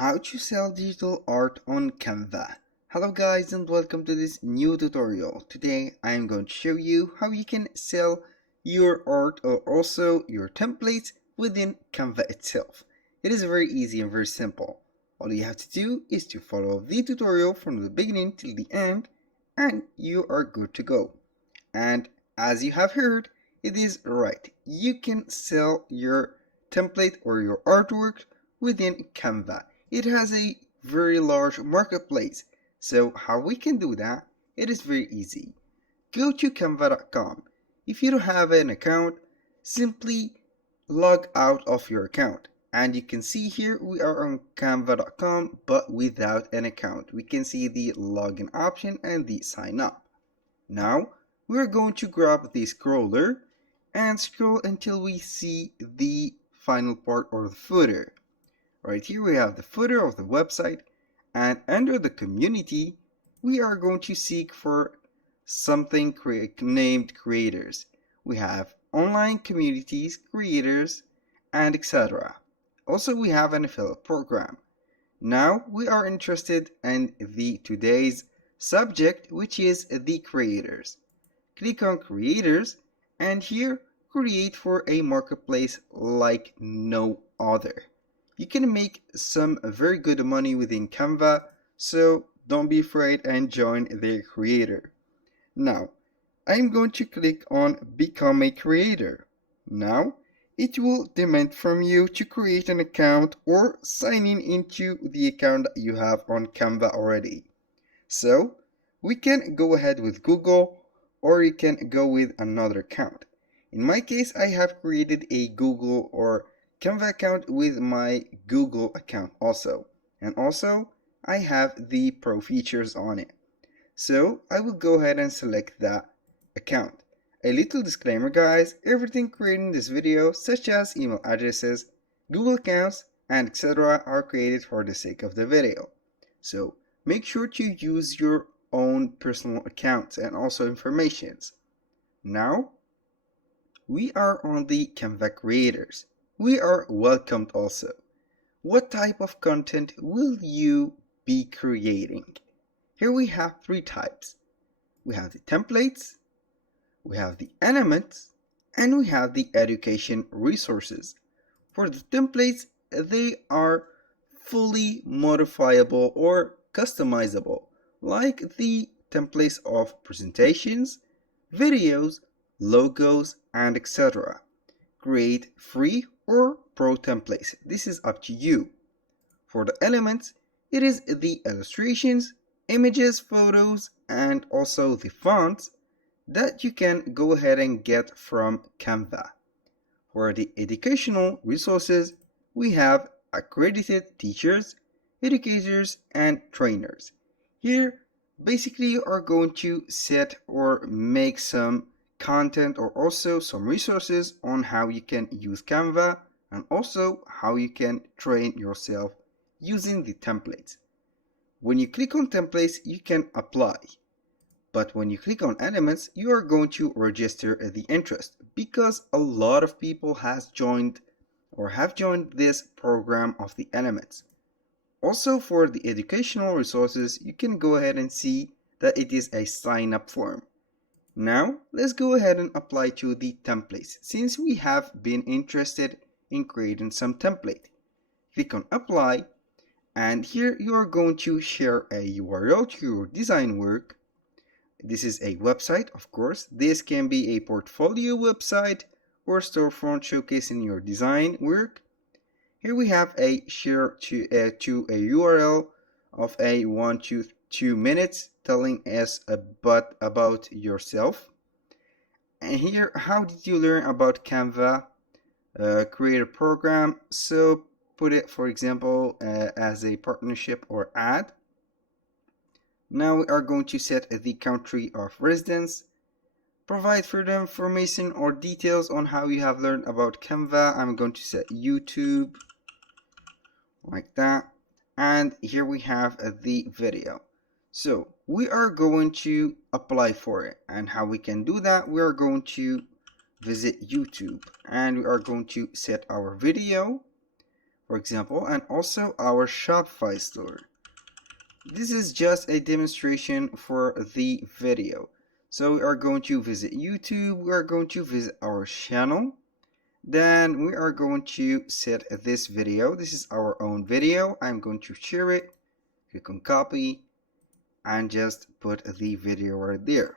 How to sell digital art on Canva. Hello guys and welcome to this new tutorial. Today I am going to show you how you can sell your art or also your templates within Canva itself. It is very easy and very simple. All you have to do is to follow the tutorial from the beginning till the end and you are good to go. And as you have heard, it is right. You can sell your template or your artwork within Canva. It has a very large marketplace. So how we can do that? It is very easy. Go to canva.com. If you don't have an account, simply log out of your account. And you can see here we are on canva.com but without an account. We can see the login option and the sign up. Now we're going to grab the scroller and scroll until we see the final part or the footer. Right here we have the footer of the website, and under the community we are going to seek for something named creators. We have online communities, creators, and etc. Also we have an affiliate program. Now we are interested in the today's subject, which is the creators. Click on creators and here create for a marketplace like no other. You can make some very good money within Canva, so don't be afraid and join their creator. Now, I'm going to click on become a creator. Now, it will demand from you to create an account or sign in into the account that you have on Canva already. So, we can go ahead with Google or you can go with another account. In my case, I have created a Google or Canva account with my Google account also. And also, I have the pro features on it. So, I will go ahead and select that account. A little disclaimer guys, everything created in this video, such as email addresses, Google accounts, and etc. are created for the sake of the video. So, make sure to use your own personal accounts and also informations. Now, we are on the Canva creators. We are welcomed also. What type of content will you be creating? Here we have three types. We have the templates, we have the elements, and we have the education resources. For the templates, they are fully modifiable or customizable, like the templates of presentations, videos, logos, and etc. Create free or pro templates. This is up to you. For the elements, it is the illustrations, images, photos, and also the fonts that you can go ahead and get from Canva. For the educational resources, we have accredited teachers, educators, and trainers. Here, basically you are going to set or make some content or also some resources on how you can use Canva and also how you can train yourself using the templates. When you click on templates, you can apply. But when you click on elements, you are going to register the interest because a lot of people have joined this program of the elements. Also for the educational resources, you can go ahead and see that it is a sign up form. Now, let's go ahead and apply to the templates since we have been interested in creating some template. Click on apply and here you are going to share a URL to your design work. This is a website, of course. This can be a portfolio website or storefront showcasing your design work. Here we have a share to a URL of a 1 to 2 minutes telling us about yourself. And here, how did you learn about Canva? Create a program. So put it, for example, as a partnership or ad. Now we are going to set the country of residence. Provide further information or details on how you have learned about Canva. I'm going to set YouTube like that. And here we have the video. So we are going to apply for it. And how we can do that, we are going to visit YouTube and we are going to set our video. for example, and also our Shopify store. This is just a demonstration for the video. So we are going to visit YouTube, we are going to visit our channel, then we are going to set this video. This is our own video. I'm going to share it, click on copy, and just put the video right there.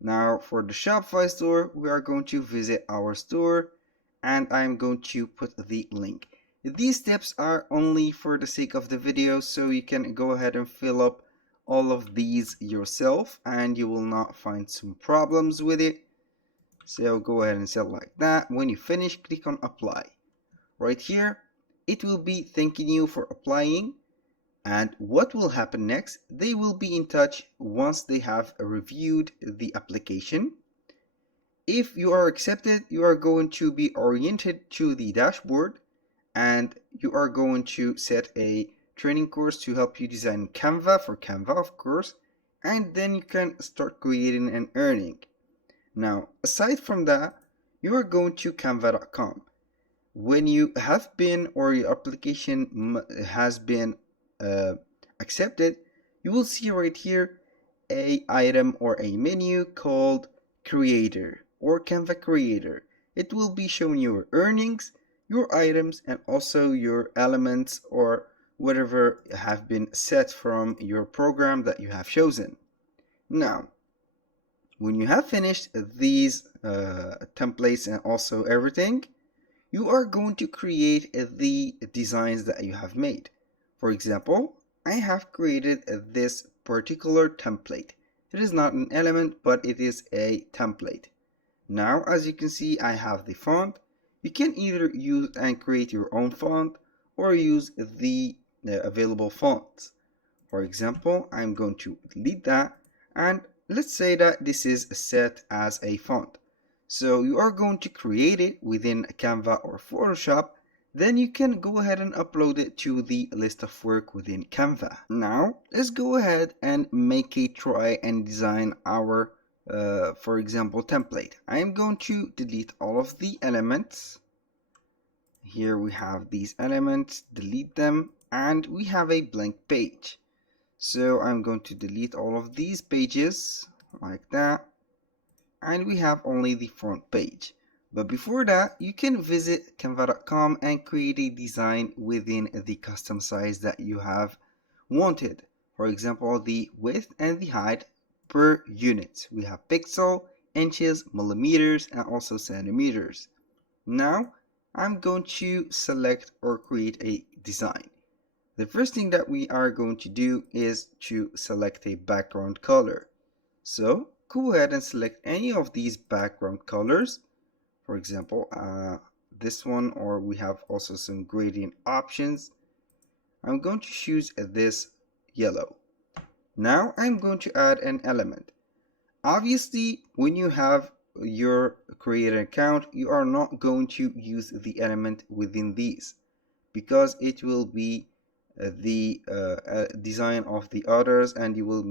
Now for the Shopify store, we are going to visit our store, and I'm going to put the link. These steps are only for the sake of the video, so you can go ahead and fill up all of these yourself and you will not find some problems with it. So go ahead and select that. When you finish, click on apply. Right here, it will be thanking you for applying, and what will happen next, they will be in touch once they have reviewed the application. If you are accepted, you are going to be oriented to the dashboard, and you are going to set a training course to help you design Canva, for Canva of course, and then you can start creating and earning. Now aside from that, you are going to canva.com. When you have been, or your application has been accepted, you will see right here a item or a menu called Creator or Canva Creator. It will be showing your earnings, your items, and also your elements or whatever have been set from your program that you have chosen. Now, when you have finished these templates and also everything, you are going to create the designs that you have made. For example, I have created this particular template. It is not an element, but it is a template. Now, as you can see, I have the font. You can either use and create your own font or use the available fonts. For example, I'm going to delete that, and let's say that this is set as a font. So you are going to create it within Canva or Photoshop, then you can go ahead and upload it to the list of work within Canva. Now let's go ahead and make a try and design our for example template. I am going to delete all of the elements. Here we have these elements, delete them, and we have a blank page. So I'm going to delete all of these pages like that, and we have only the front page. But before that, you can visit canva.com and create a design within the custom size that you have wanted. For example, the width and the height per unit. We have pixel, inches, millimeters, and also centimeters. Now I'm going to select or create a design. The first thing that we are going to do is to select a background color. So go ahead and select any of these background colors. For example, this one, or we have also some gradient options. I'm going to choose this yellow. Now I'm going to add an element. Obviously, when you have your creator account, you are not going to use the element within these, because it will be the design of the others, and you will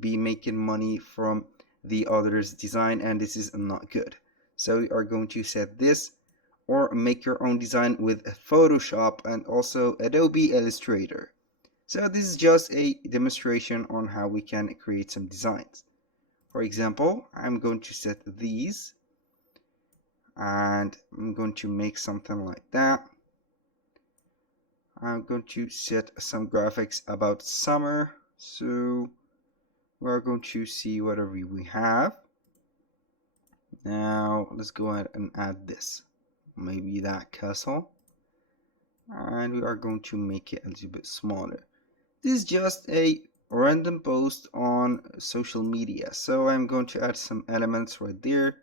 be making money from the others design, and this is not good. So you are going to set this or make your own design with Photoshop and also Adobe Illustrator. So this is just a demonstration on how we can create some designs. For example, I'm going to set these, and I'm going to make something like that. I'm going to set some graphics about summer, so we're going to see whatever we have. Now let's go ahead and add this, maybe that castle, and we are going to make it a little bit smaller. This is just a random post on social media, so I'm going to add some elements right there.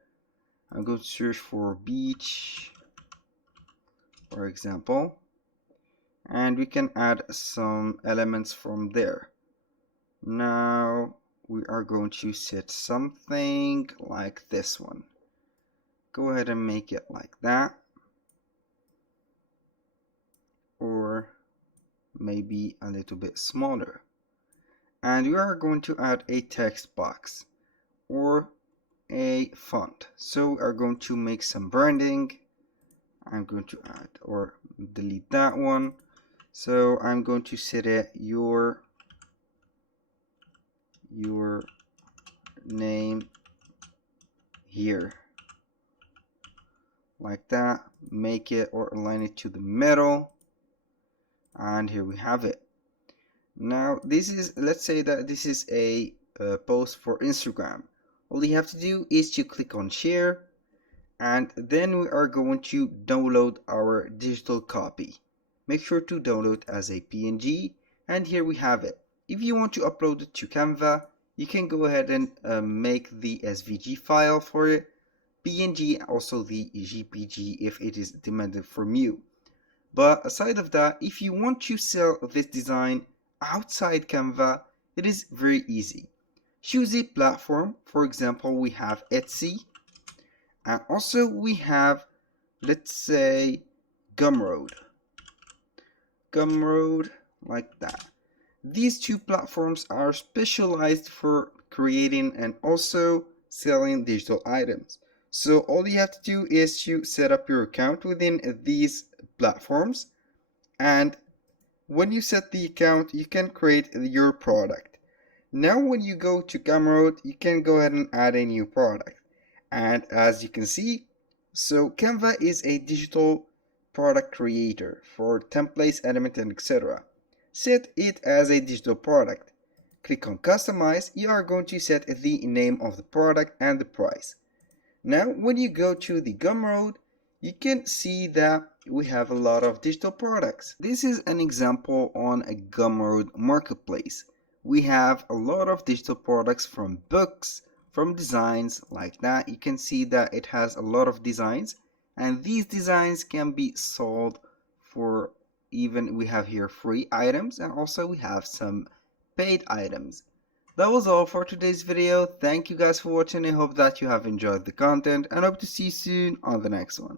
I'm going to search for beach, for example, and we can add some elements from there. Now we are going to set something like this one. Go ahead and make it like that, or maybe a little bit smaller. And we are going to add a text box or a font. So we are going to make some branding, I'm going to add or delete that one. So I'm going to set it your name here, like that. Make it or align it to the middle, and here we have it. Now this is, let's say that this is a post for Instagram. All you have to do is to click on share, and then we are going to download our digital copy. Make sure to download as a PNG, and here we have it. If you want to upload it to Canva, you can go ahead and make the SVG file for it, PNG, also the JPG if it is demanded from you. But aside of that, if you want to sell this design outside Canva, it is very easy. Choose a platform. For example, we have Etsy, and also we have, let's say, Gumroad, like that. These two platforms are specialized for creating and also selling digital items. So all you have to do is to set up your account within these platforms, and when you set the account, you can create your product. Now when you go to Gumroad, you can go ahead and add a new product. And as you can see, so Canva is a digital product creator for templates, elements, and etc. Set it as a digital product. Click on customize. You are going to set the name of the product and the price. Now when you go to the Gumroad, you can see that we have a lot of digital products. This is an example on a Gumroad marketplace. We have a lot of digital products, from books, from designs like that. You can see that it has a lot of designs, and these designs can be sold for, even we have here free items, and also we have some paid items. That was all for today's video. Thank you guys for watching. I hope that you have enjoyed the content, and hope to see you soon on the next one.